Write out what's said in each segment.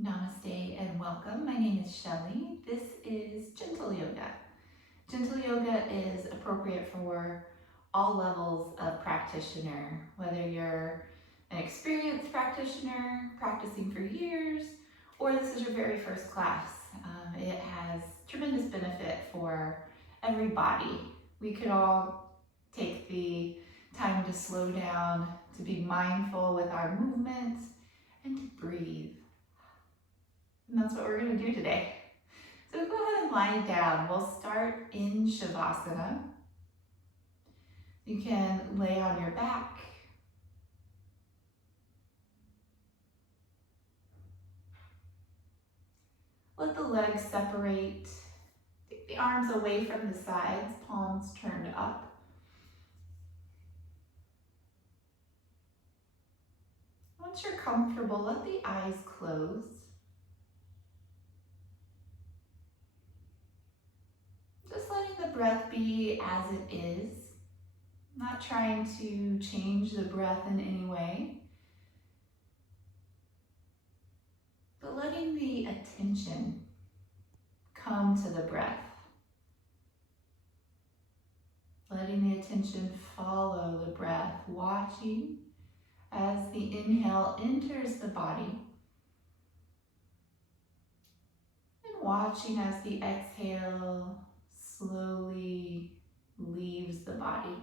Namaste and welcome. My name is Shelley. This is gentle yoga. Gentle yoga is appropriate for all levels of practitioner, whether you're an experienced practitioner practicing for years, or this is your very first class. It has tremendous benefit for everybody. We could all take the time to slow down, to be mindful with our movements, and to breathe. And that's what we're going to do today. So go ahead and lie down. We'll start in Shavasana. You can lay on your back. Let the legs separate. Take the arms away from the sides, palms turned up. Once you're comfortable, let the eyes close. Just letting the breath be as it is, not trying to change the breath in any way, but letting the attention come to the breath. Letting the attention follow the breath, watching as the inhale enters the body, and watching as the exhale slowly leaves the body.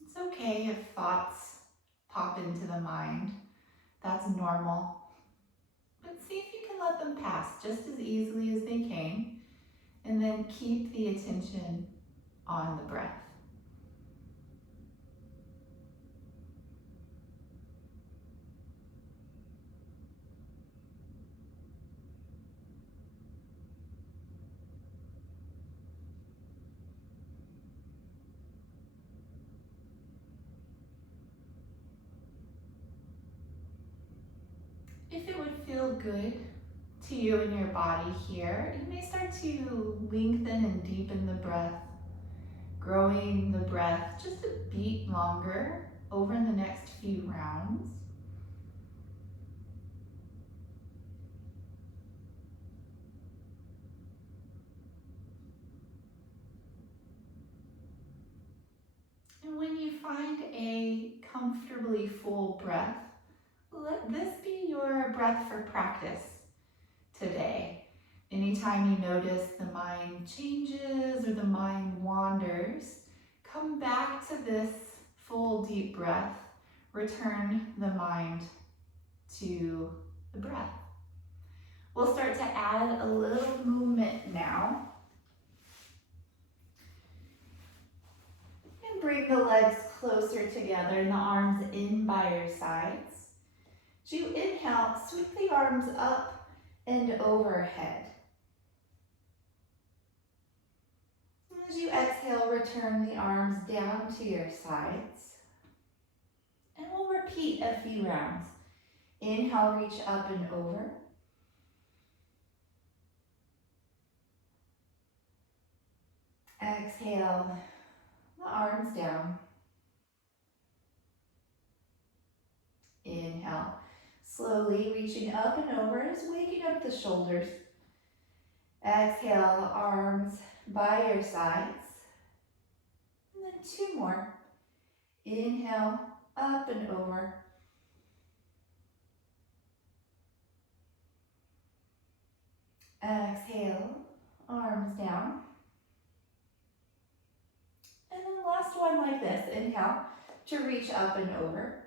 It's okay if thoughts pop into the mind. That's normal. But see if you can let them pass just as easily as they came, and then keep the attention on the breath. If it would feel good to you in your body here, you may start to lengthen and deepen the breath, growing the breath just a beat longer over the next few rounds. And when you find a comfortably full breath, let this be your breath for practice today. Anytime you notice the mind changes or the mind wanders, come back to this full deep breath. Return the mind to the breath. We'll start to add a little movement now. And bring the legs closer together and the arms in by your sides. As you inhale, sweep the arms up and overhead. As you exhale, return the arms down to your sides. And we'll repeat a few rounds. Inhale, reach up and over. Exhale, the arms down. Inhale, slowly reaching up and over, just waking up the shoulders. Exhale, arms by your sides. And then two more. Inhale, up and over. Exhale, arms down. And then last one like this. Inhale to reach up and over.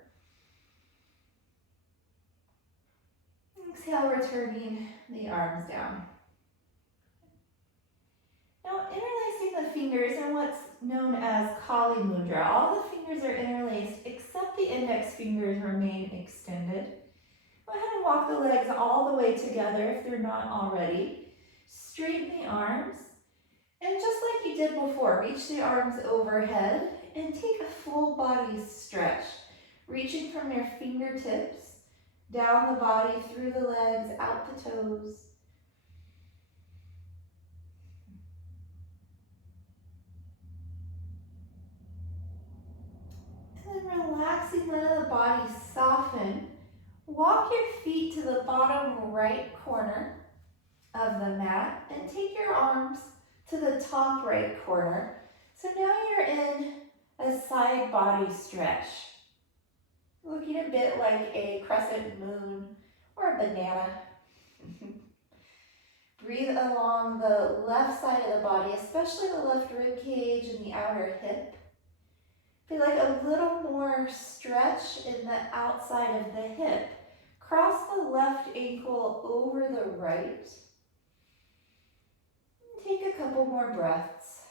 Exhale, returning the arms down. Now, interlacing the fingers in what's known as Kali Mudra. All the fingers are interlaced except the index fingers remain extended. Go ahead and walk the legs all the way together if they're not already. Straighten the arms. And just like you did before, reach the arms overhead and take a full body stretch. Reaching from your fingertips down the body, through the legs, out the toes. relaxing, let the body soften. Walk your feet to the bottom right corner of the mat and take your arms to the top right corner. So now you're in a side body stretch, looking a bit like a crescent moon or a banana. Breathe along the left side of the body, especially the left rib cage and the outer hip. Feel like a little more stretch in the outside of the hip. Cross the left ankle over the right. Take a couple more breaths.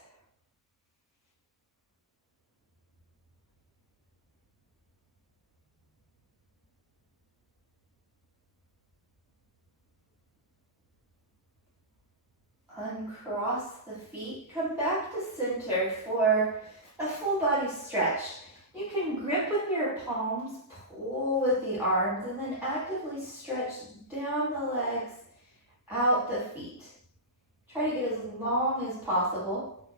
Uncross the feet. Come back to center for a full body stretch. You can grip with your palms, pull with the arms, and then actively stretch down the legs, out the feet. Try to get as long as possible.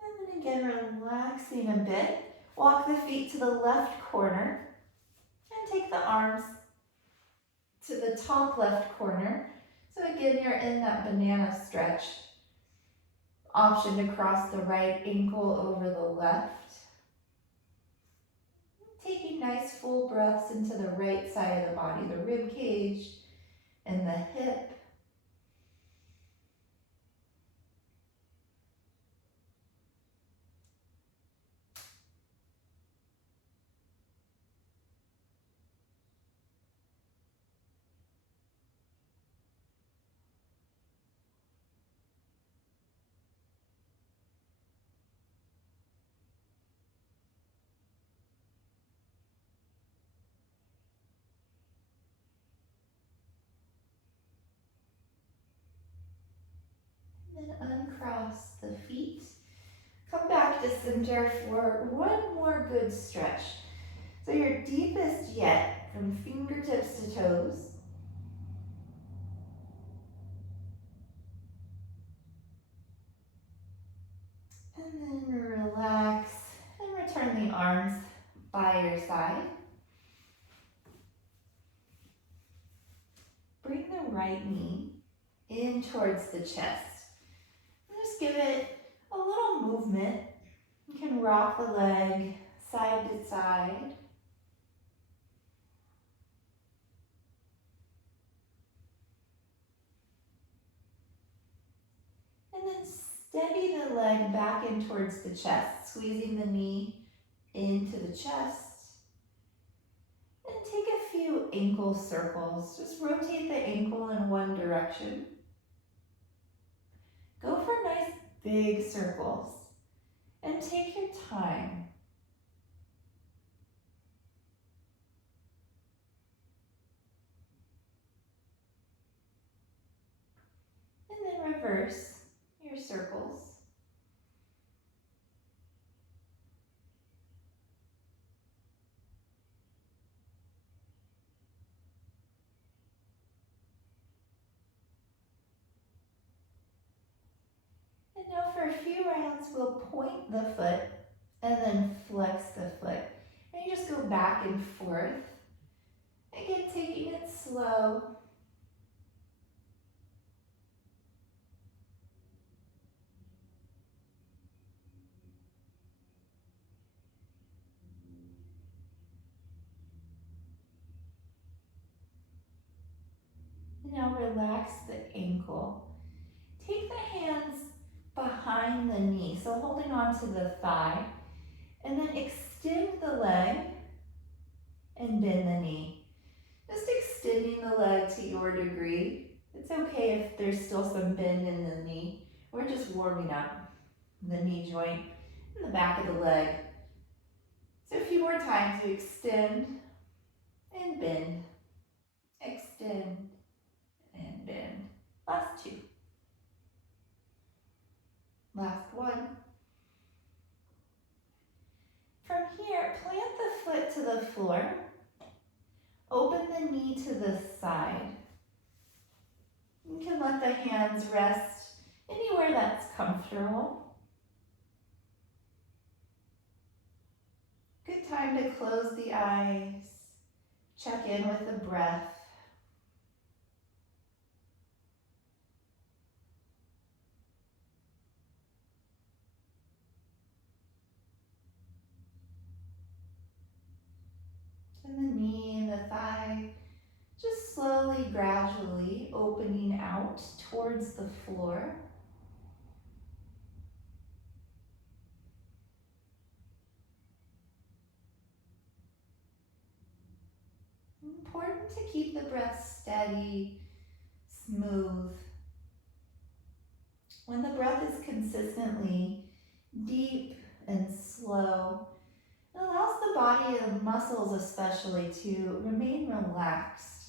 And then again, relaxing a bit. Walk the feet to the left corner and take the arms to the top left corner. So again, you're in that banana stretch. Option to cross the right ankle over the left. Taking nice full breaths into the right side of the body, the rib cage and the hip. Then uncross the feet. Come back to center for one more good stretch. So your deepest yet, from fingertips to toes. And then relax and return the arms by your side. Bring the right knee in towards the chest. And just give it a little movement. You can rock the leg side to side. And then steady the leg back in towards the chest, squeezing the knee into the chest. And take a few ankle circles. Just rotate the ankle in one direction. Go for nice big circles and take your time. And then reverse your circles. And now for a few rounds, we'll point the foot and then flex the foot. And you just go back and forth. Again, taking it slow. And now relax the ankle. Take the hands behind the knee, so holding on to the thigh, and then extend the leg and bend the knee. Just extending the leg to your degree. It's okay if there's still some bend in the knee. We're just warming up the knee joint and the back of the leg. So a few more times, we extend and bend, extend and bend. Last two. Last one. From here, plant the foot to the floor. Open the knee to the side. You can let the hands rest anywhere that's comfortable. Take time to close the eyes, check in with the breath. And the knee and the thigh, just slowly, gradually opening out towards the floor. Important to keep the breath steady, smooth. When the breath is consistently deep and slow, it allows the body and muscles especially to remain relaxed.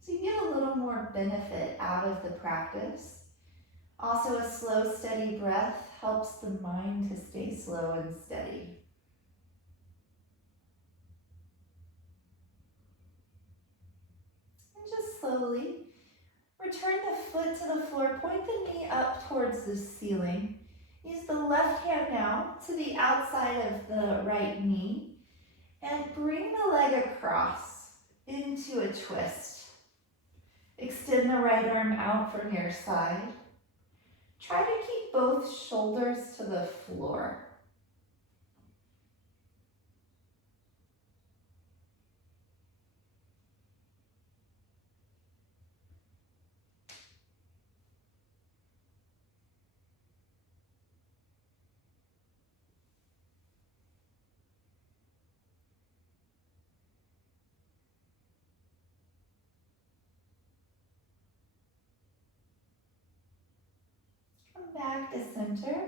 So you get a little more benefit out of the practice. Also, a slow, steady breath helps the mind to stay slow and steady. And just slowly return the foot to the floor, point the knee up towards the ceiling. Use the left hand now to the outside of the right knee and bring the leg across into a twist. Extend the right arm out from your side. Try to keep both shoulders to the floor. Come back to center.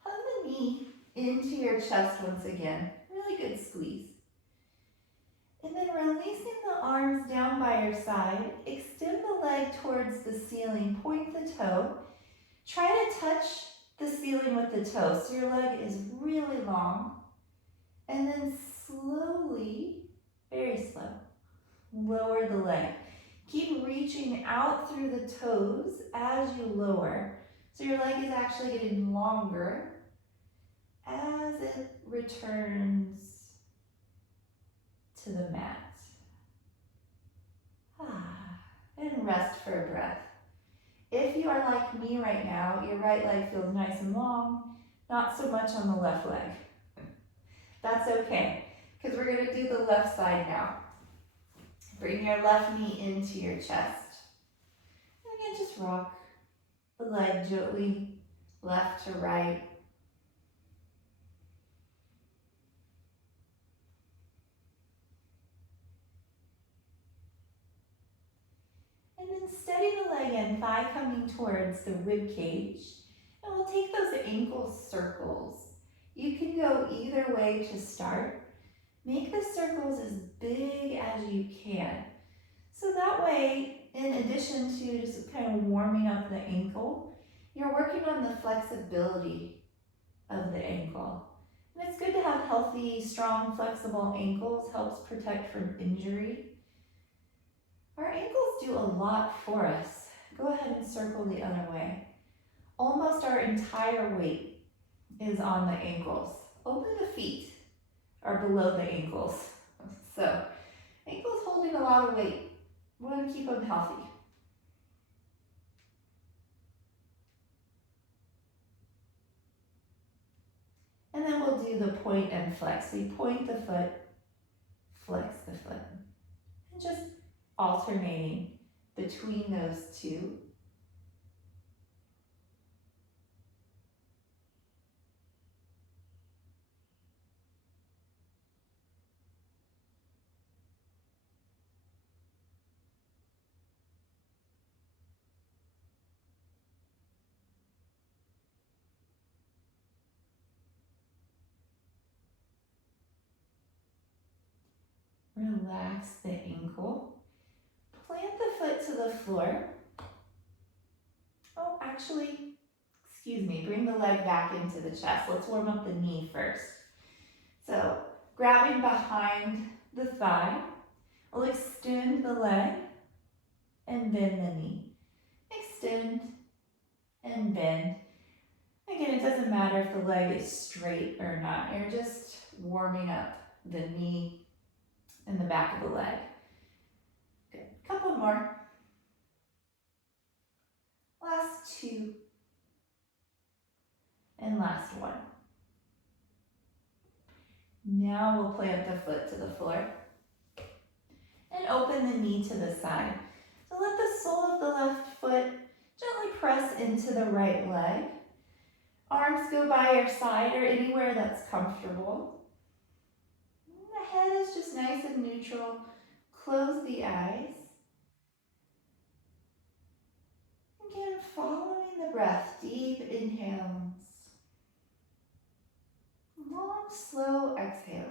Hug the knee into your chest once again. Really good squeeze. And then releasing the arms down by your side, extend the leg towards the ceiling, point the toe. Try to touch the ceiling with the toe so your leg is really long. And then slowly, very slow, lower the leg. Keep reaching out through the toes as you lower. So your leg is actually getting longer as it returns to the mat. And rest for a breath. If you are like me right now, your right leg feels nice and long, not so much on the left leg. That's okay, because we're going to do the left side now. Bring your left knee into your chest. And again, just rock the leg gently, left to right. And then steady the leg in, thigh coming towards the rib cage. And we'll take those ankle circles. You can go either way to start. Make the circles as big as you can. So that way, in addition to just kind of warming up the ankle, you're working on the flexibility of the ankle. And it's good to have healthy, strong, flexible ankles. Helps protect from injury. Our ankles do a lot for us. Go ahead and circle the other way. Almost our entire weight is on the ankles. Only the feet are below the ankles. So, ankles holding a lot of weight. We want to keep them healthy. And then we'll do the point and flex. So you point the foot, flex the foot. And just alternating between those two. Relax the ankle. Plant the foot to the floor. Oh, actually, excuse me, bring the leg back into the chest. Let's warm up the knee first. So, grabbing behind the thigh, we'll extend the leg and bend the knee. Extend and bend. Again, it doesn't matter if the leg is straight or not. You're just warming up the knee and the back of the leg. Good. Couple more. Last two. And last one. Now we'll plant the foot to the floor and open the knee to the side. So let the sole of the left foot gently press into the right leg. Arms go by your side or anywhere that's comfortable. The head is just nice and neutral. Close the eyes. Again, following the breath, deep inhales. Long, slow exhales.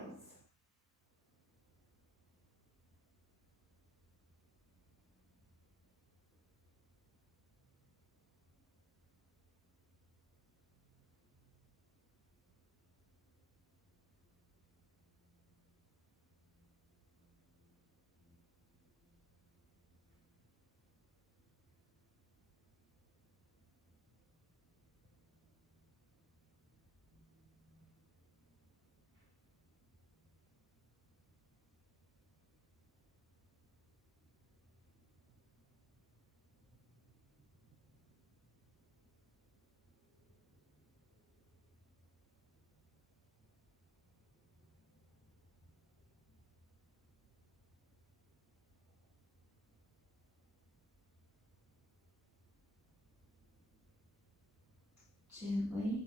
Gently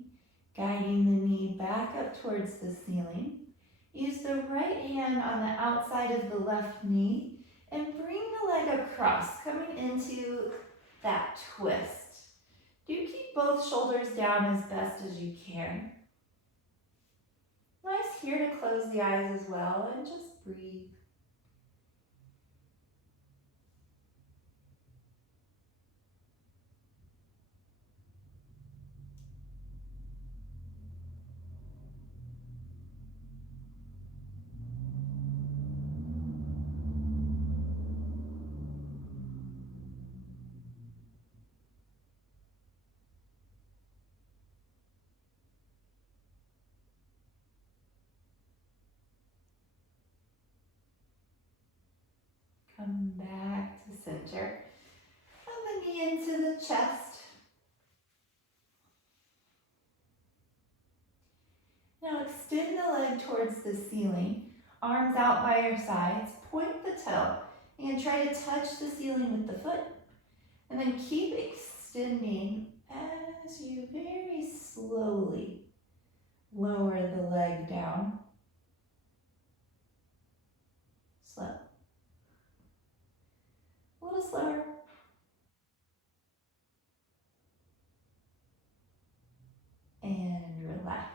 guiding the knee back up towards the ceiling. Use the right hand on the outside of the left knee and bring the leg across, coming into that twist. Do keep both shoulders down as best as you can. Nice here to close the eyes as well and just breathe. Come back to center. And the knee into the chest. Now extend the leg towards the ceiling. Arms out by your sides. Point the toe. And try to touch the ceiling with the foot. And then keep extending as you very slowly lower the leg down. Slow. A little slower. And relax.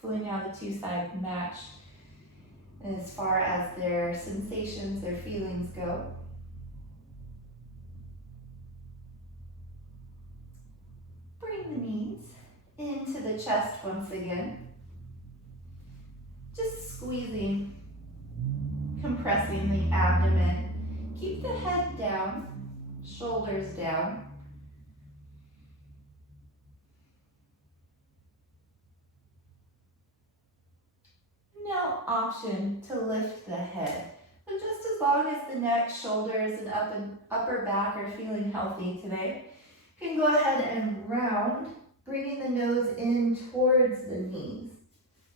Feeling how the two sides match as far as their sensations, their feelings go. Bring the knees into the chest once again. Just squeezing, compressing the abdomen. Keep the head down, shoulders down. Now option to lift the head. But just as long as the neck, shoulders, and upper back are feeling healthy today, you can go ahead and round, bringing the nose in towards the knees.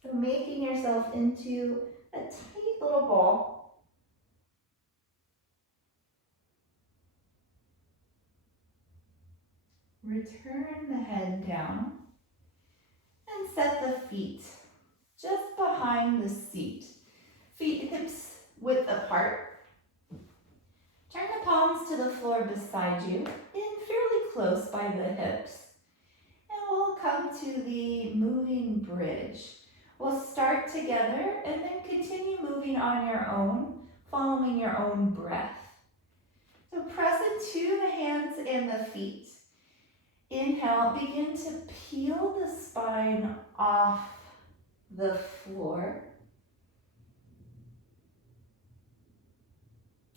So making yourself into a tiny little ball. Return the head down and set the feet just behind the seat. Feet hips width apart. Turn the palms to the floor beside you, in fairly close by the hips. And we'll come to the moving bridge. We'll start together and then continue moving on your own, following your own breath. So press into the hands and the feet. Inhale, begin to peel the spine off the floor.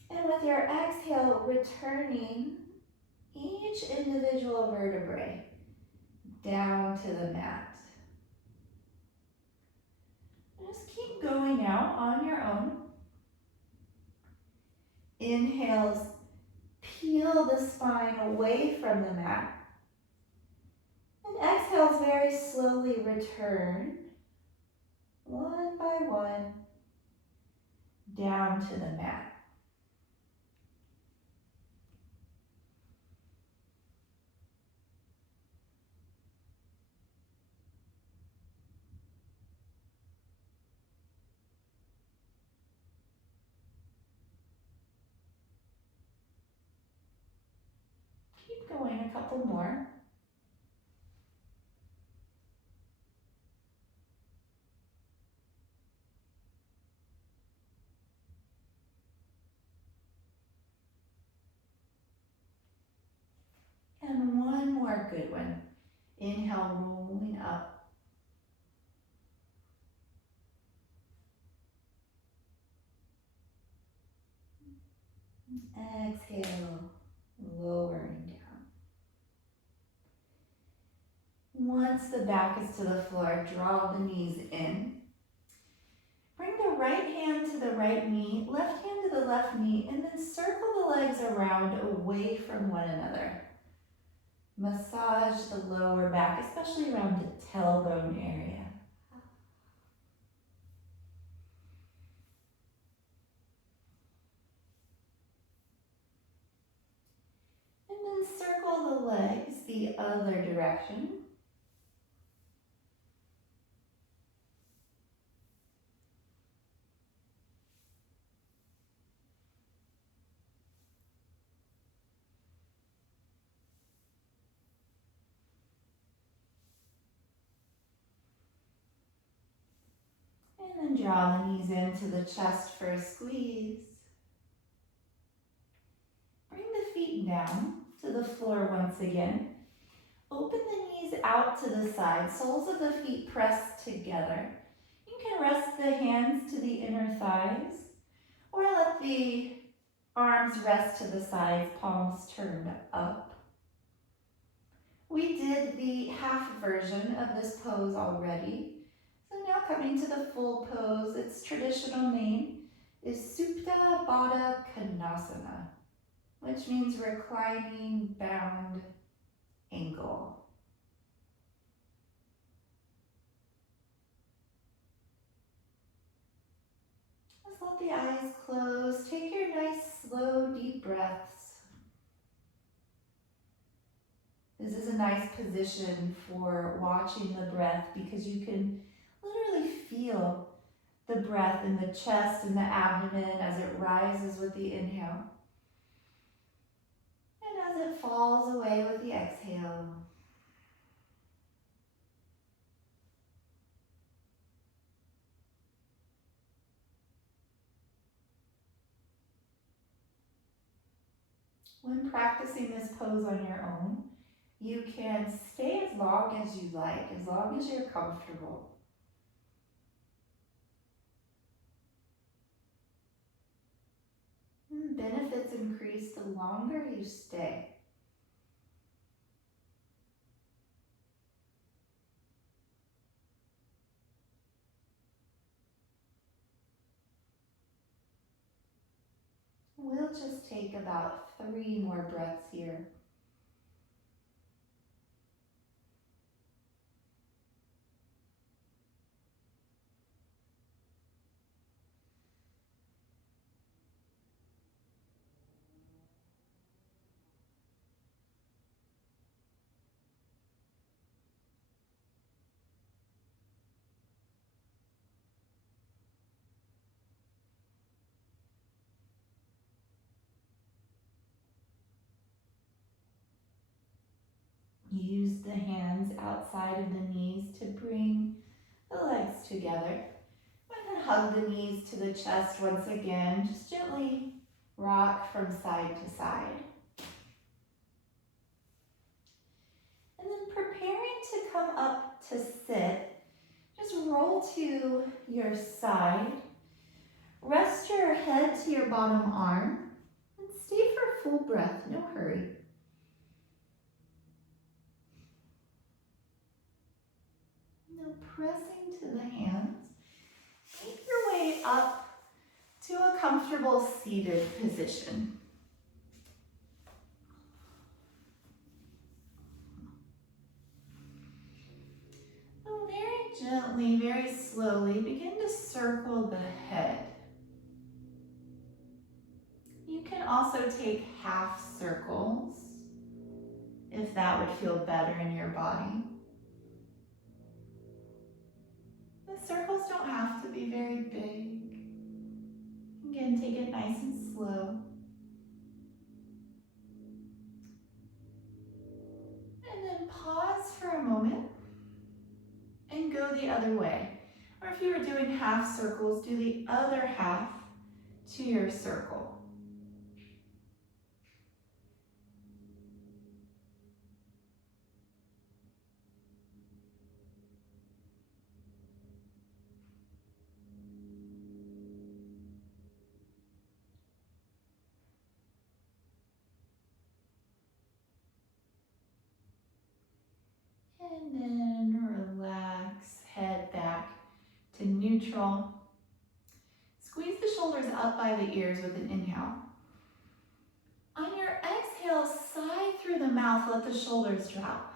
And with your exhale, returning each individual vertebrae down to the mat. now on your own. Inhales, peel the spine away from the mat. And exhales, very slowly return, one by one, down to the mat. Keep going, a couple more. And one more good one. Inhale, rolling up. Exhale, lowering down. Once the back is to the floor, draw the knees in. Bring the right hand to the right knee, left hand to the left knee, and then circle the legs around away from one another. Massage the lower back, especially around the tailbone area. And then circle the legs the other direction. And then draw the knees into the chest for a squeeze. Bring the feet down to the floor once again. Open the knees out to the side, soles of the feet pressed together. You can rest the hands to the inner thighs, or let the arms rest to the sides, palms turned up. We did the half version of this pose already. So now coming to the full pose, its traditional name is Supta Baddha Konasana, which means reclining bound ankle. Just let the eyes close. Take your nice, slow, deep breaths. This is a nice position for watching the breath because you can literally feel the breath in the chest and the abdomen as it rises with the inhale and as it falls away with the exhale. When practicing this pose on your own, you can stay as long as you like, as long as you're comfortable. Benefits increase the longer you stay. We'll just take about 3 more breaths here. Use the hands outside of the knees to bring the legs together. And then hug the knees to the chest once again. Just gently rock from side to side. And then preparing to come up to sit, just roll to your side. Rest your head to your bottom arm and stay for full breath, no hurry. Now pressing to the hands, make your way way up to a comfortable seated position. So very gently, very slowly, begin to circle the head. You can also take half circles if that would feel better in your body. The circles don't have to be very big. Again, take it nice and slow. And then pause for a moment and go the other way. Or if you were doing half circles, do the other half to your circle. And then relax, head back to neutral. Squeeze the shoulders up by the ears with an inhale. On your exhale, sigh through the mouth, let the shoulders drop.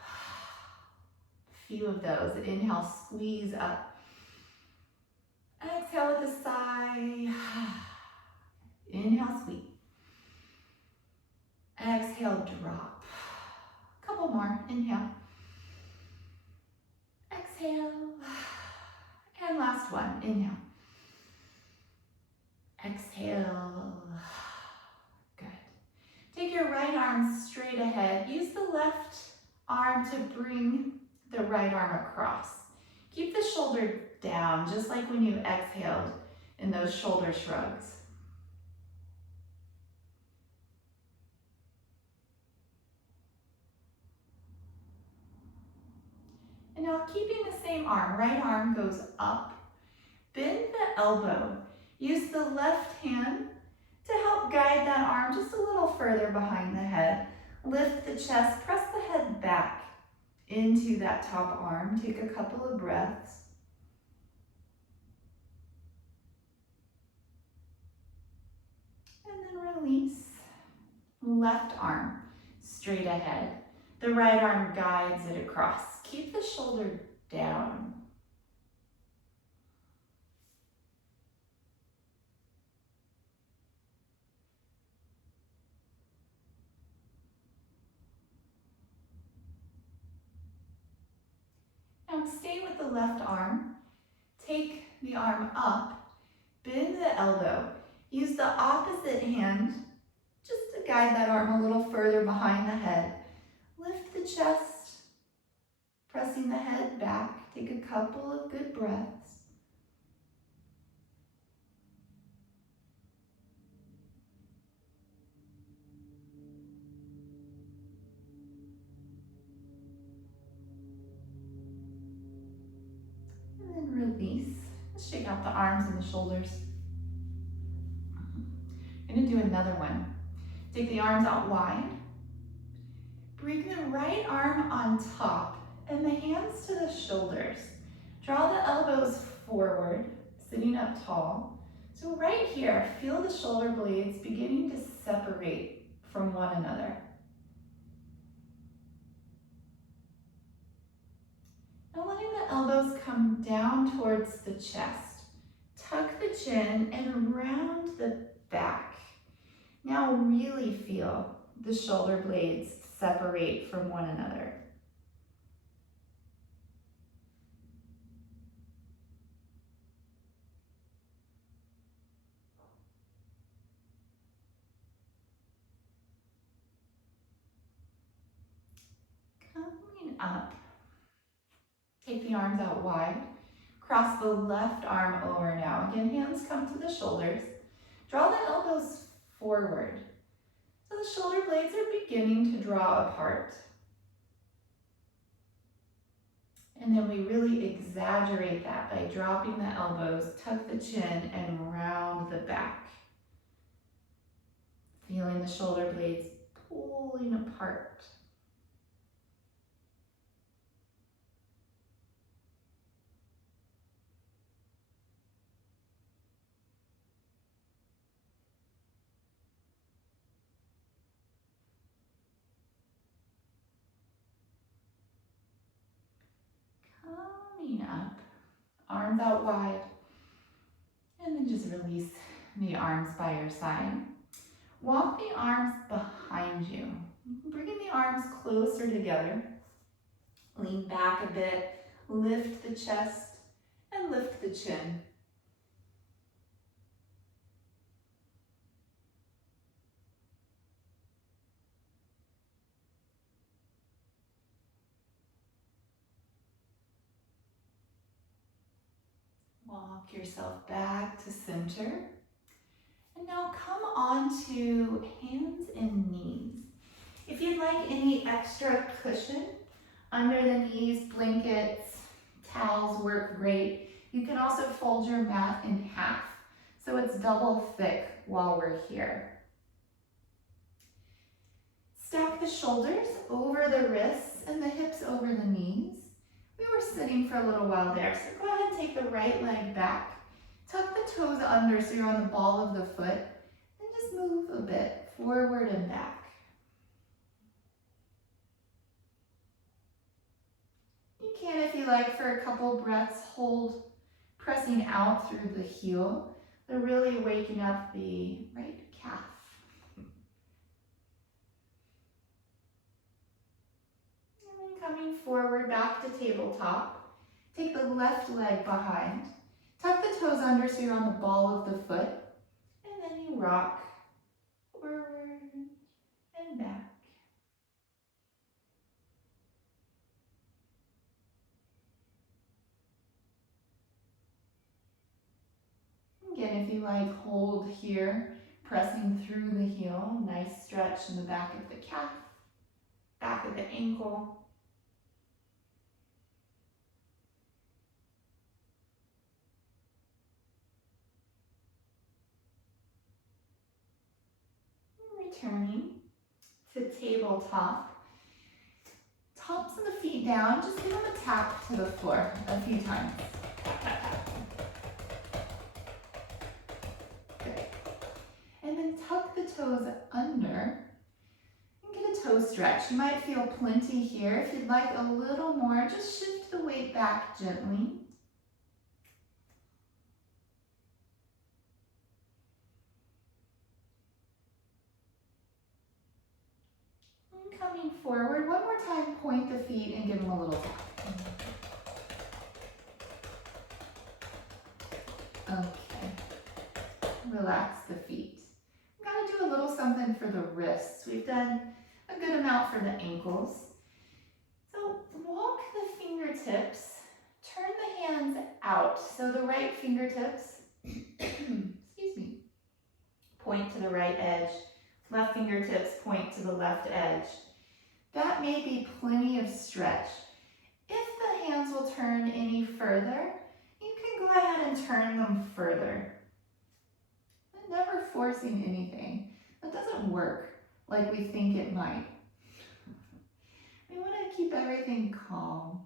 A few of those. Inhale, squeeze up. Exhale with a sigh. Inhale, squeeze. Exhale, drop. A couple more. Inhale. Exhale. And last one. Inhale. Exhale. Good. Take your right arm straight ahead. Use the left arm to bring the right arm across. Keep the shoulder down, just like when you exhaled in those shoulder shrugs. And now keeping the same arm, right arm goes up. Bend the elbow. Use the left hand to help guide that arm just a little further behind the head. Lift the chest, press the head back into that top arm. Take a couple of breaths. And then release. Left arm straight ahead. The right arm guides it across. Keep the shoulder down. Now stay with the left arm. Take the arm up. Bend the elbow. Use the opposite hand just to guide that arm a little further behind the head. Lift the chest, pressing the head back. Take a couple of good breaths. And then release. Let's shake out the arms and the shoulders. I'm going to do another one. Take the arms out wide. Bring the right arm on top and the hands to the shoulders. Draw the elbows forward, sitting up tall. So right here, feel the shoulder blades beginning to separate from one another. Now letting the elbows come down towards the chest. Tuck the chin and round the back. Now really feel the shoulder blades separate from one another. Coming up, take the arms out wide. Cross the left arm over now. Again, hands come to the shoulders. Draw the elbows forward. So the shoulder blades are beginning to draw apart. And then we really exaggerate that by dropping the elbows, tuck the chin, and round the back. Feeling the shoulder blades pulling apart. Coming up, arms out wide, and then just release the arms by your side. Walk the arms behind you. Bringing the arms closer together. Lean back a bit, lift the chest, and lift the chin. Walk yourself back to center. And now come onto hands and knees. If you'd like any extra cushion under the knees, blankets, towels work great. You can also fold your mat in half, so it's double thick while we're here. Stack the shoulders over the wrists and the hips over the knees. We were sitting for a little while there, so go ahead and take the right leg back. Tuck the toes under so you're on the ball of the foot, and just move a bit forward and back. You can, if you like, for a couple breaths, hold, pressing out through the heel. They're really waking up the right calf. And then coming forward back to tabletop. Take the left leg behind. Tuck the toes under so you're on the ball of the foot. And then you rock forward and back. Again, if you like, hold here, pressing through the heel. Nice stretch in the back of the calf, back of the ankle. Returning to tabletop. Tops of the feet down, just give them a tap to the floor a few times. Tap, tap, tap. Good. And then tuck the toes under and get a toe stretch. You might feel plenty here. If you'd like a little more, just shift the weight back gently. Coming forward, one more time, point the feet and give them a little tap. Okay, relax the feet. We've got to do a little something for the wrists. We've done a good amount for the ankles. So walk the fingertips, turn the hands out. So the right fingertips, excuse me, point to the right edge. Left fingertips point to the left edge. That may be plenty of stretch. If the hands will turn any further, you can go ahead and turn them further. But never forcing anything. That doesn't work like we think it might. We want to keep everything calm.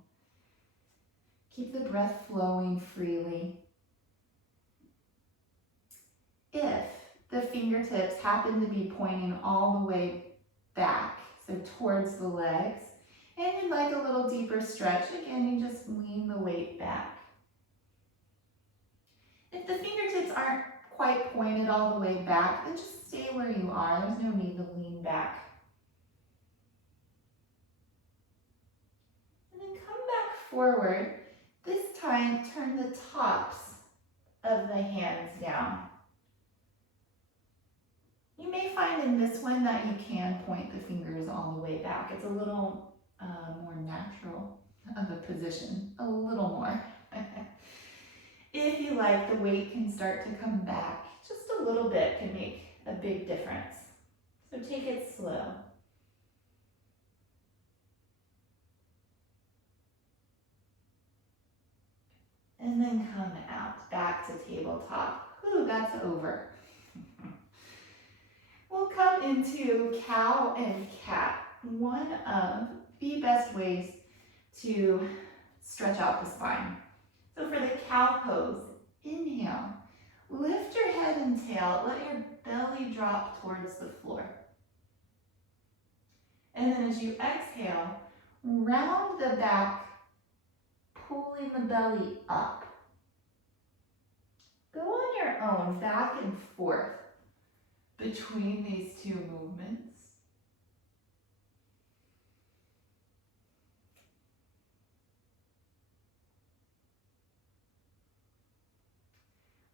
Keep the breath flowing freely. If the fingertips happen to be pointing all the way back, so towards the legs, and you'd like a little deeper stretch, again, you just lean the weight back. If the fingertips aren't quite pointed all the way back, then just stay where you are. There's no need to lean back. And then come back forward. This time, turn the tops of the hands down. You may find in this one that you can point the fingers all the way back. It's a little more natural of a position, a little more. If you like, the weight can start to come back. Just a little bit can make a big difference. So take it slow. And then come out, back to tabletop. Ooh, that's over. We'll come into cow and cat. One of the best ways to stretch out the spine. So for the cow pose, inhale, lift your head and tail, let your belly drop towards the floor. And then as you exhale, round the back, pulling the belly up. Go on your own, back and forth between these two movements.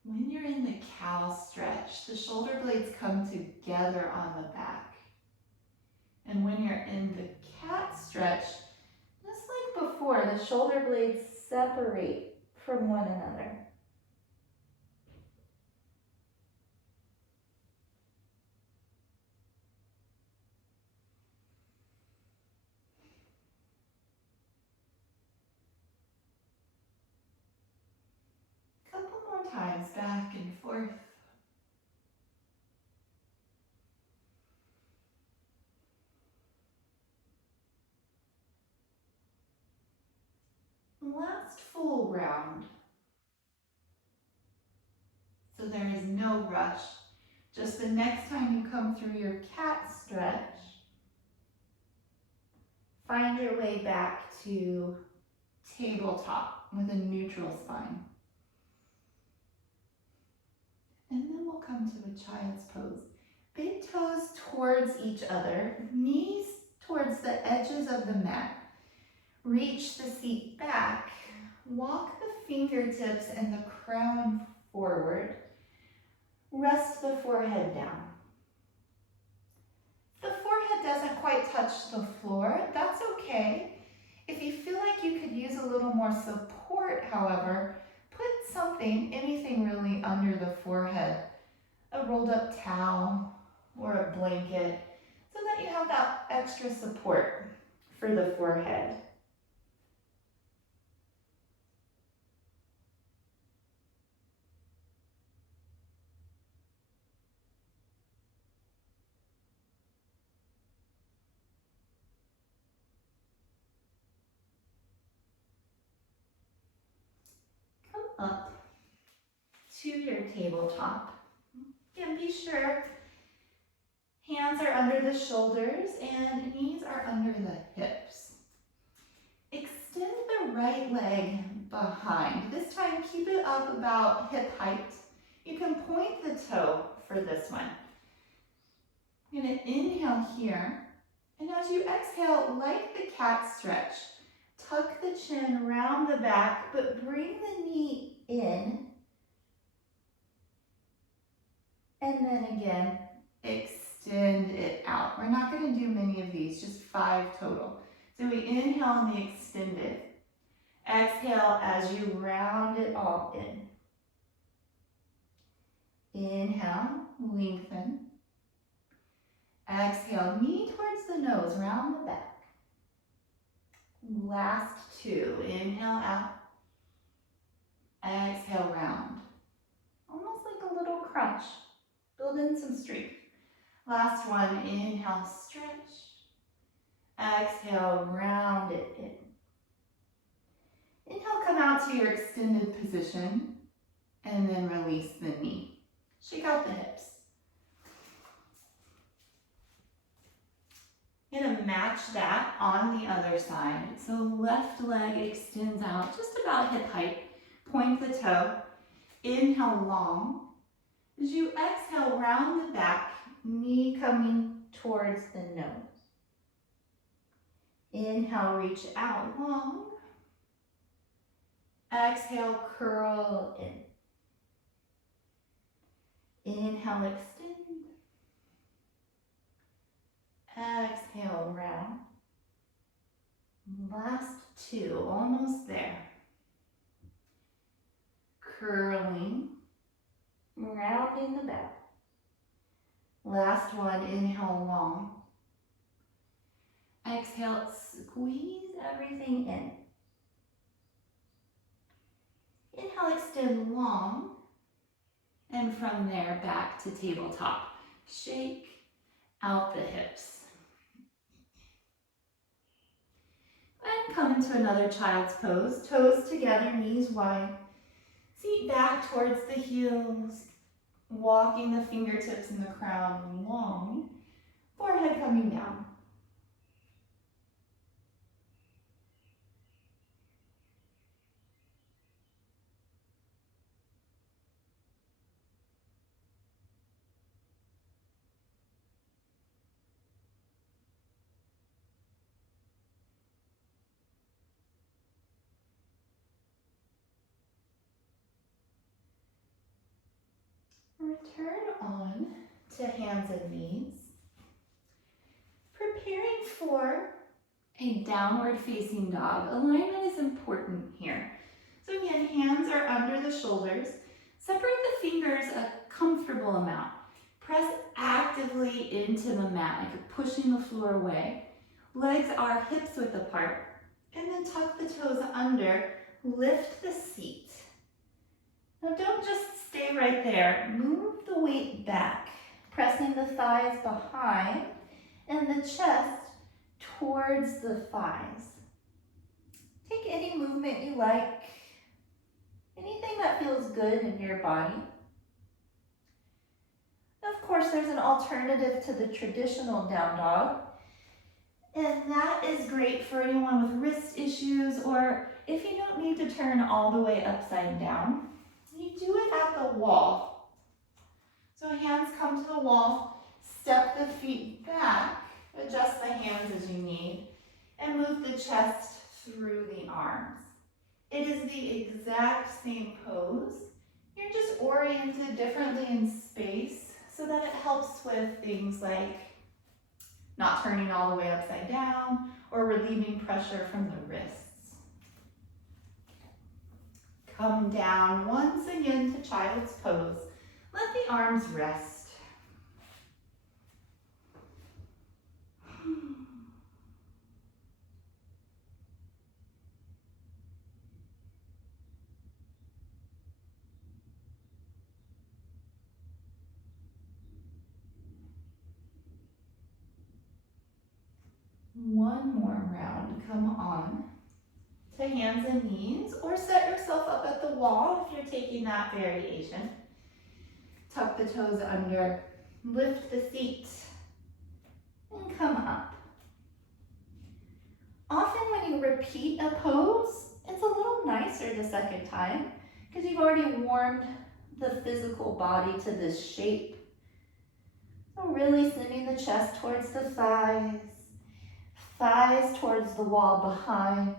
When you're in the cow stretch, the shoulder blades come together on the back. And when you're in the cat stretch, just like before, the shoulder blades separate from one another. Couple more times, back and forth. Last full round. So there is no rush. Just the next time you come through your cat stretch, find your way back to tabletop with a neutral spine. And then we'll come to a child's pose. Big toes towards each other, knees towards the edges of the mat. Reach the seat back, walk the fingertips and the crown forward. Rest the forehead down. If the forehead doesn't quite touch the floor, that's okay. If you feel like you could use a little more support, however, put something, anything really, under the forehead. A rolled up towel or a blanket, so that you have that extra support for the forehead. Come up to your tabletop. And be sure hands are under the shoulders and knees are under the hips. Extend the right leg behind. This time keep it up about hip height. You can point the toe for this one. I'm going to inhale here. And as you exhale, like the cat stretch, tuck the chin around the back, but bring the knee in. And then again, extend it out. We're not going to do many of these, just 5 total. So we inhale and we extend it. Exhale as you round it all in. Inhale, lengthen. Exhale, knee towards the nose, round the back. Last 2, inhale out. Exhale, round. Almost like a little crunch. Build in some strength. Last one, inhale, stretch. Exhale, round it in. Inhale, come out to your extended position, and then release the knee. Shake out the hips. You're going to match that on the other side. So left leg extends out just about hip height. Point the toe. Inhale, long. As you exhale, round the back, knee coming towards the nose. Inhale, reach out long. Exhale, curl in. Inhale, extend. Exhale, round. Last 2, almost there. Curling, rounding the back. Last one, inhale, long. Exhale, squeeze everything in. Inhale, extend long. And from there, back to tabletop. Shake out the hips. And come into another child's pose. Toes together, knees wide. Feet back towards the heels. Walking the fingertips and the crown long. Forehead coming down. to hands and knees. Preparing for a downward facing dog. Alignment is important here. So again, hands are under the shoulders. Separate the fingers a comfortable amount. Press actively into the mat, like you're pushing the floor away. Legs are hips width apart. And then tuck the toes under. Lift the seat. Now don't just stay right there. Move the weight back, pressing the thighs behind and the chest towards the thighs. Take any movement you like, anything that feels good in your body. Of course, there's an alternative to the traditional down dog, and that is great for anyone with wrist issues, or if you don't need to turn all the way upside down, you do it at the wall. So hands come to the wall, step the feet back, adjust the hands as you need, and move the chest through the arms. It is the exact same pose. You're just oriented differently in space so that it helps with things like not turning all the way upside down or relieving pressure from the wrists. Come down once again to child's pose. Let the arms rest. One more round. Come on to hands and knees, or set yourself up at the wall if you're taking that variation. Tuck the toes under, lift the seat, and come up. Often when you repeat a pose, it's a little nicer the second time because you've already warmed the physical body to this shape. So really sending the chest towards the thighs, thighs towards the wall behind.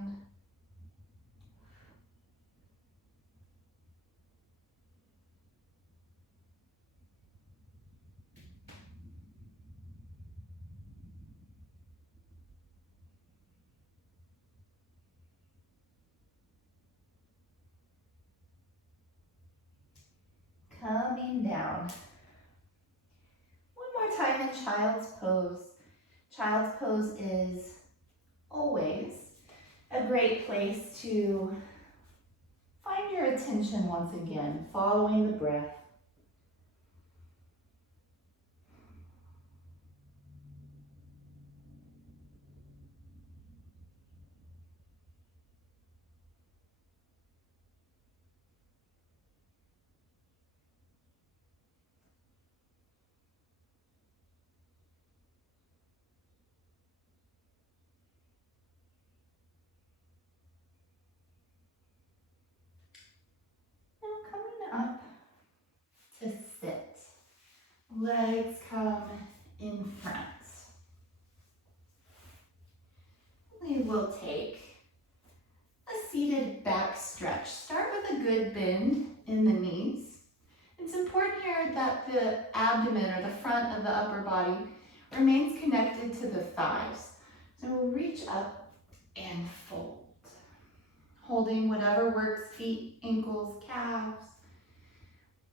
Coming down. One more time in child's pose. Child's pose is always a great place to find your attention once again, following the breath. Now coming up to sit. Legs come in front. We will take a seated back stretch. Start with a good bend in the knees. It's important here that the abdomen or the front of the upper body remains connected to the thighs. So we'll reach up and fold. Holding whatever works, feet, ankles, calves.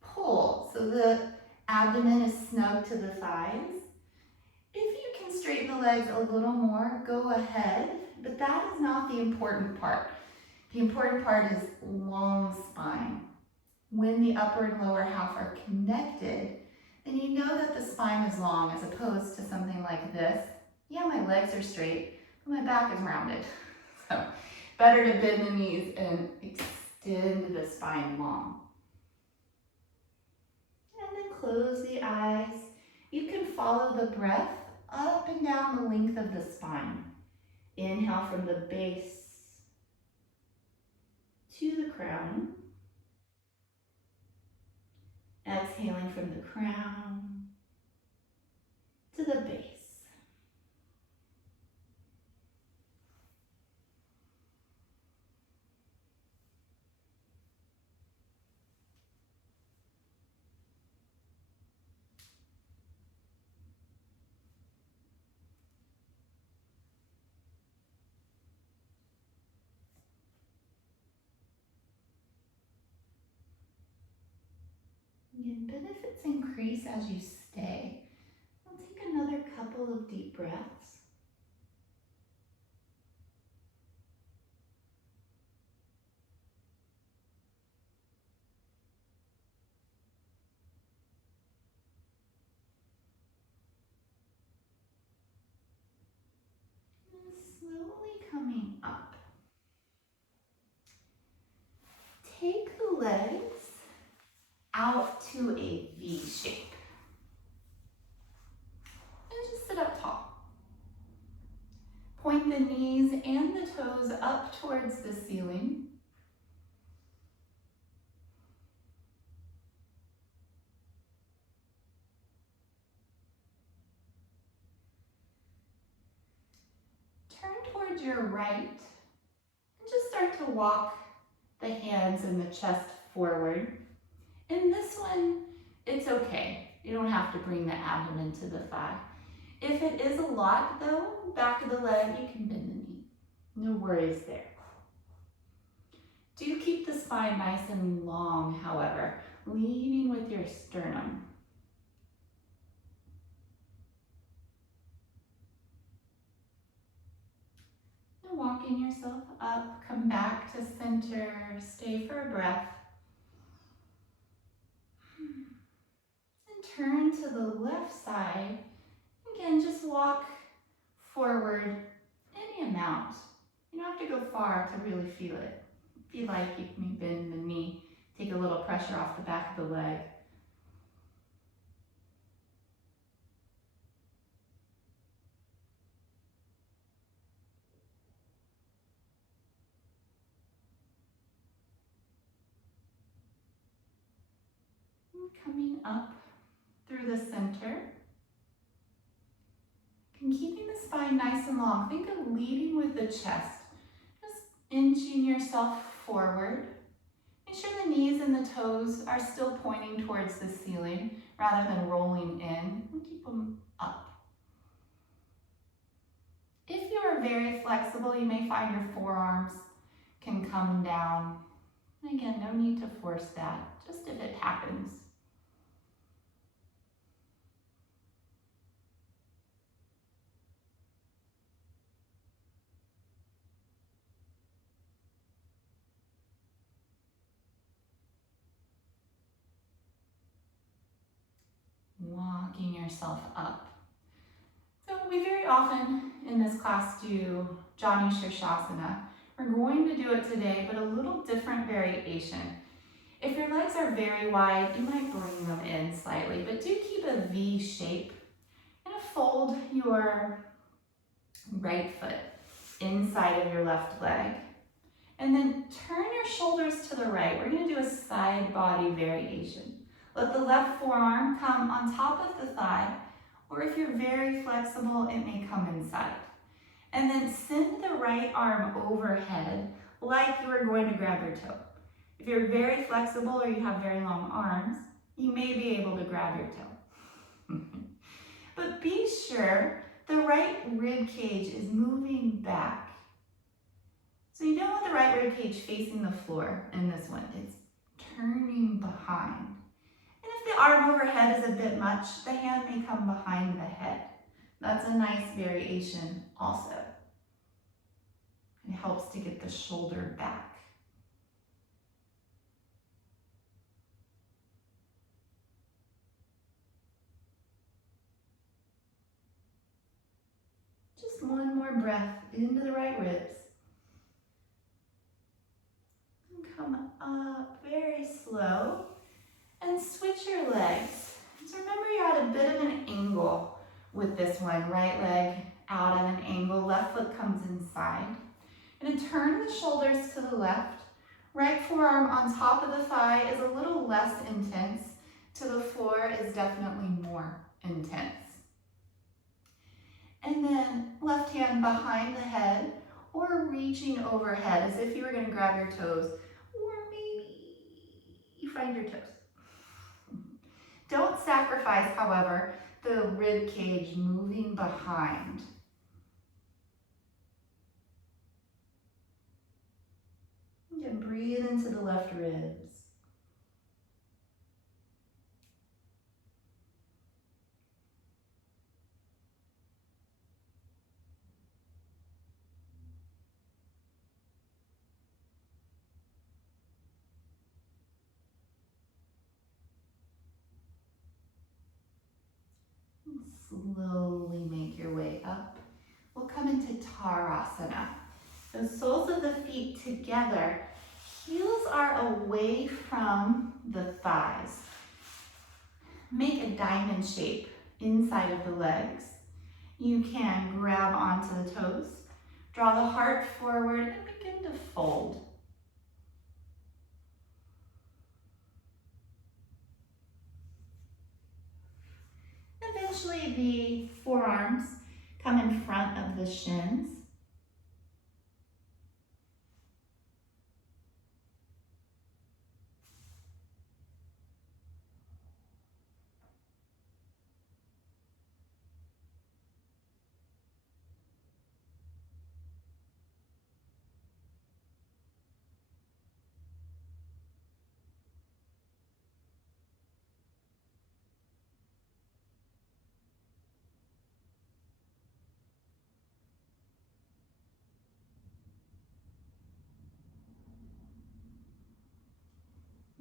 Pull so the abdomen is snug to the thighs. If you can straighten the legs a little more, go ahead, but that is not the important part. The important part is long spine. When the upper and lower half are connected, then you know that the spine is long as opposed to something like this. Yeah, my legs are straight, but my back is rounded. So better to bend the knees and extend the spine long. And then close the eyes. You can follow the breath up and down the length of the spine. Inhale from the base to the crown. Exhaling from the crown to the base. Again, benefits increase as you stay. We'll take another couple of deep breaths. And slowly coming up. Take the legs out to a V shape. And just sit up tall. Point the knees and the toes up towards the ceiling. Turn towards your right and just start to walk the hands and the chest forward. In this one, it's okay. You don't have to bring the abdomen to the thigh. If it is a lot though, back of the leg, you can bend the knee. No worries there. Do keep the spine nice and long, however, leaning with your sternum. And walking yourself up, come back to center, stay for a breath. And turn to the left side. Again, just walk forward any amount. You don't have to go far to really feel it. If you like, you can bend the knee, take a little pressure off the back of the leg. And coming up through the center. And keeping the spine nice and long. Think of leading with the chest. Just inching yourself forward. Make sure the knees and the toes are still pointing towards the ceiling rather than rolling in. And keep them up. If you are very flexible, you may find your forearms can come down. Again, no need to force that, just if it happens. Walking yourself up. So we very often in this class do Jani Shirshasana. We're going to do it today, but a little different variation. If your legs are very wide, you might bring them in slightly, but do keep a V shape. You're gonna fold your right foot inside of your left leg, and then turn your shoulders to the right. We're gonna do a side body variation. Let the left forearm come on top of the thigh, or if you're very flexible, it may come inside. And then send the right arm overhead like you are going to grab your toe. If you're very flexible or you have very long arms, you may be able to grab your toe. But be sure the right rib cage is moving back. So you don't want the right rib cage facing the floor in this one. It's turning behind. And if the arm overhead is a bit much, the hand may come behind the head. That's a nice variation also. It helps to get the shoulder back. Just one more breath into the right ribs. And come up very slow. And switch your legs. So remember you're at a bit of an angle with this one. Right leg out at an angle, left foot comes inside. And then turn the shoulders to the left. Right forearm on top of the thigh is a little less intense. To the floor is definitely more intense. And then left hand behind the head or reaching overhead as if you were going to grab your toes. Or maybe you find your toes. Don't sacrifice, however, the rib cage moving behind. Again, breathe into the left ribs. slowly make your way up. We'll come into Tarasana. The soles of the feet together. Heels are away from the thighs. Make a diamond shape inside of the legs. You can grab onto the toes, draw the heart forward, and begin to fold. Eventually, the forearms come in front of the shins.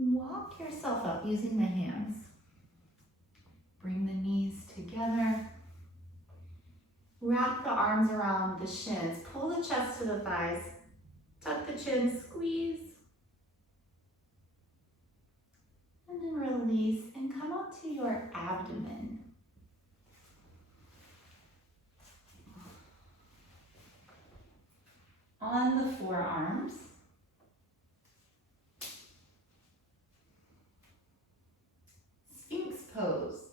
Walk yourself up using the hands. Bring the knees together. Wrap the arms around the shins. Pull the chest to the thighs. Tuck the chin, squeeze. And then release and come up to your abdomen. On the forearms. Sphinx pose.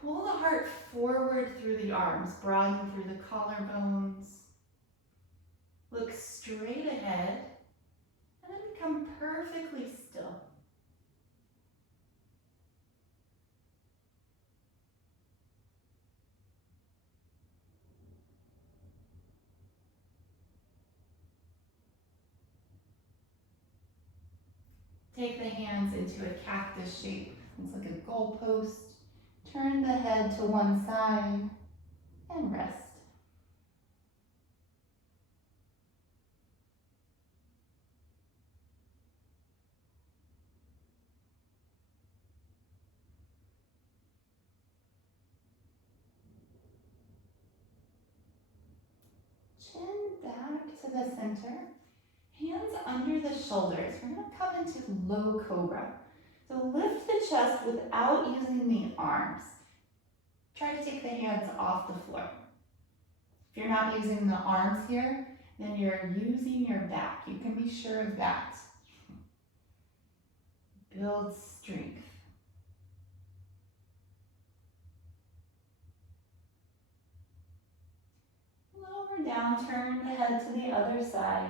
Pull the heart forward through the arms, broaden through the collarbones. Look straight ahead, and then become perfectly still. Take the hands into a cactus shape. It's like a goalpost. Turn the head to one side and rest. Chin back to the center. Hands under the shoulders. We're going to come into low cobra. So lift the chest without using the arms. Try to take the hands off the floor. If you're not using the arms here, then you're using your back. You can be sure of that. Build strength. Lower down, turn the head to the other side.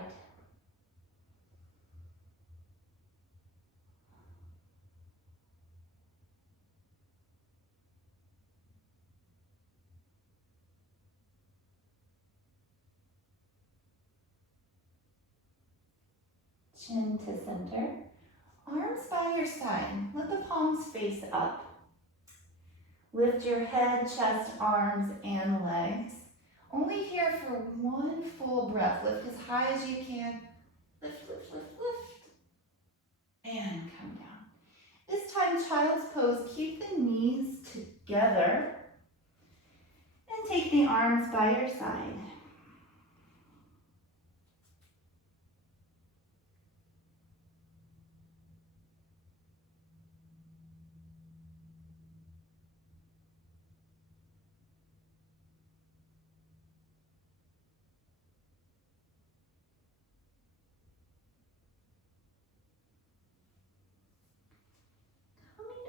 Chin to center. Arms by your side. Let the palms face up. Lift your head, chest, arms, and legs. Only here for one full breath. Lift as high as you can. Lift, lift, lift, lift. And come down. This time, child's pose. Keep the knees together. And take the arms by your side.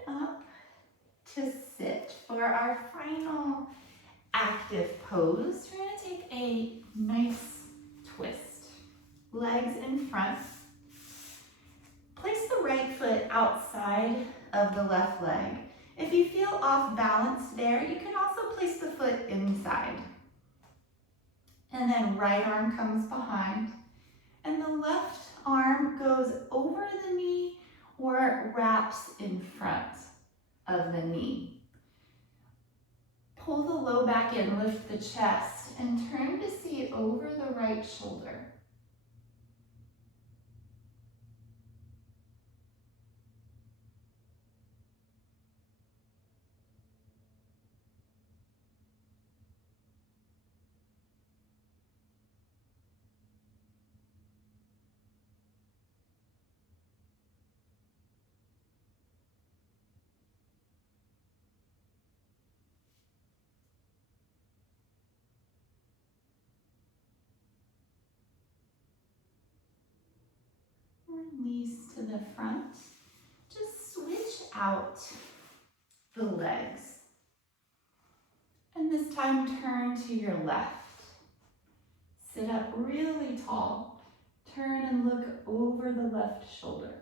Up to sit for our final active pose. We're going to take a nice twist. Legs in front. Place the right foot outside of the left leg. If you feel off balance there, you can also place the foot inside. And then right arm comes behind. And the left arm goes over the knee or wraps in front of the knee. Pull the low back in, lift the chest, and turn to see over the right shoulder. Release to the front. Just switch out the legs. And this time turn to your left. Sit up really tall. Turn and look over the left shoulder.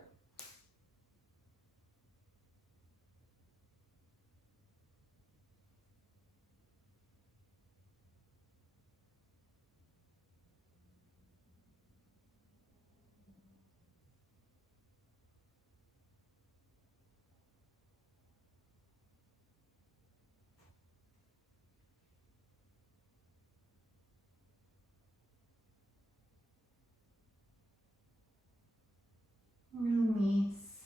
Release.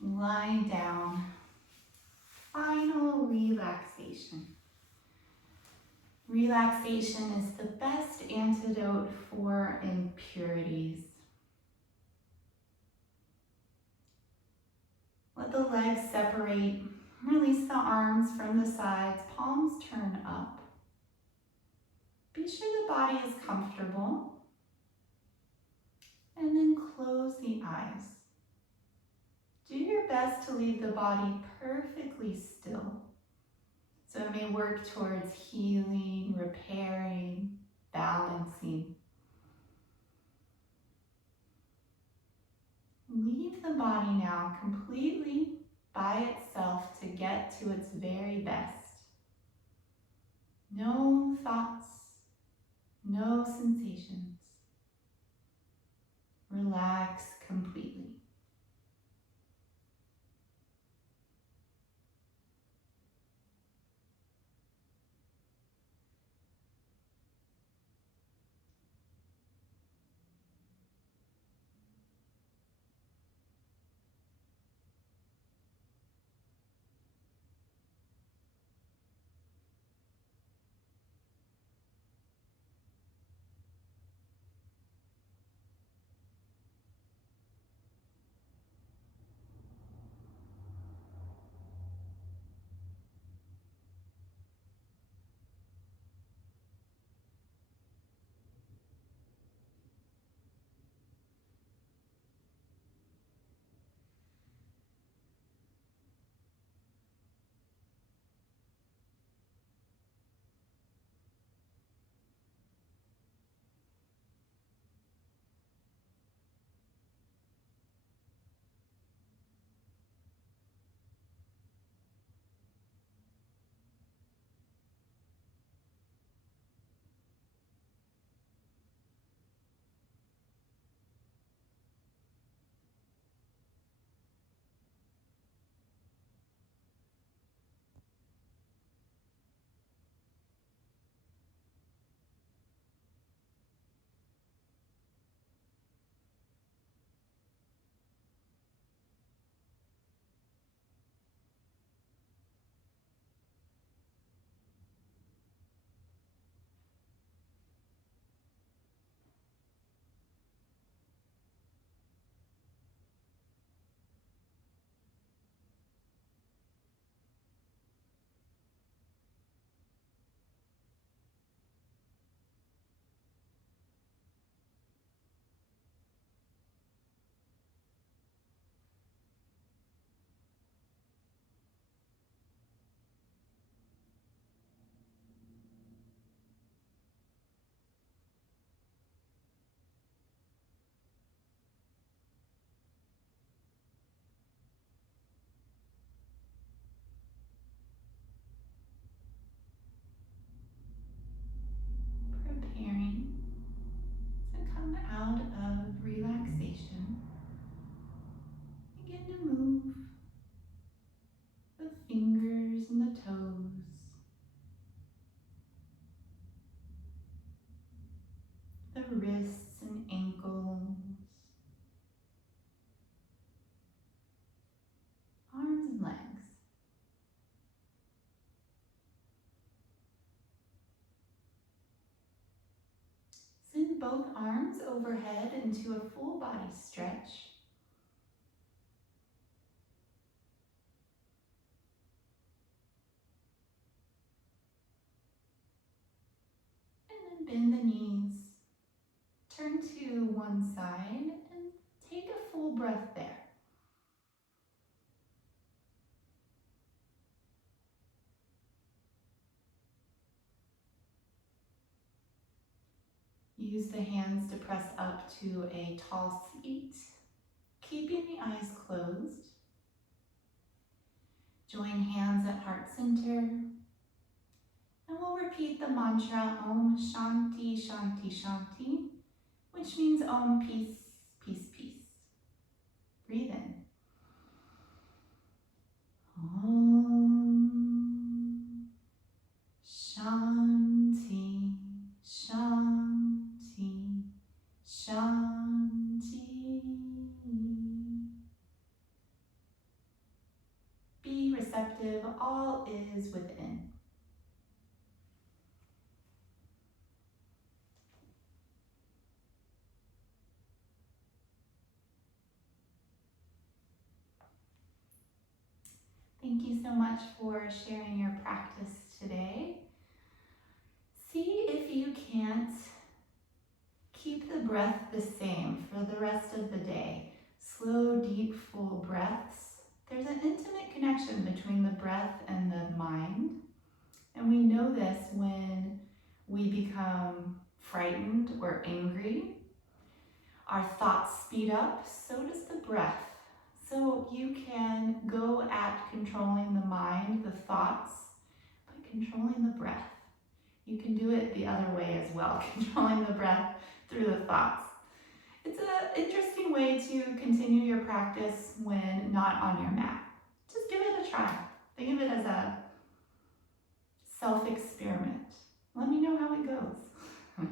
Lie down. Final relaxation. Relaxation is the best antidote for impurities. Let the legs separate. Release the arms from the sides. Palms turn up. Be sure the body is comfortable. And then close the eyes. Do your best to leave the body perfectly still. So it may work towards healing, repairing, balancing. Leave the body now completely by itself to get to its very best. No thoughts, no sensations. Relax completely. Preparing to come out of relaxation. Begin to move the fingers and the toes, the wrists and ankles, arms and legs. Send both arms overhead into a full body stretch. And then bend the knees. Turn to one side and Take a full breath there. Use the hands to press up to a tall seat, keeping the eyes closed. Join hands at heart center, and we'll repeat the mantra Om Shanti Shanti Shanti, which means Om peace, peace, peace. Breathe in. Om Shanti Shanti Shanti. Be receptive, all is within. Thank you so much for sharing your practice today. See if you can't keep the breath the same for the rest of the day. Slow, deep, full breaths. There's an intimate connection between the breath and the mind. And we know this when we become frightened or angry. Our thoughts speed up, so does the breath. So you can go at controlling the mind, the thoughts, by controlling the breath. You can do it the other way as well, controlling the breath through the thoughts. It's an interesting way to continue your practice when not on your mat. Just give it a try. Think of it as a self-experiment. Let me know how it goes.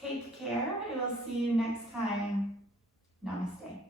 Take care. I will see you next time. Namaste.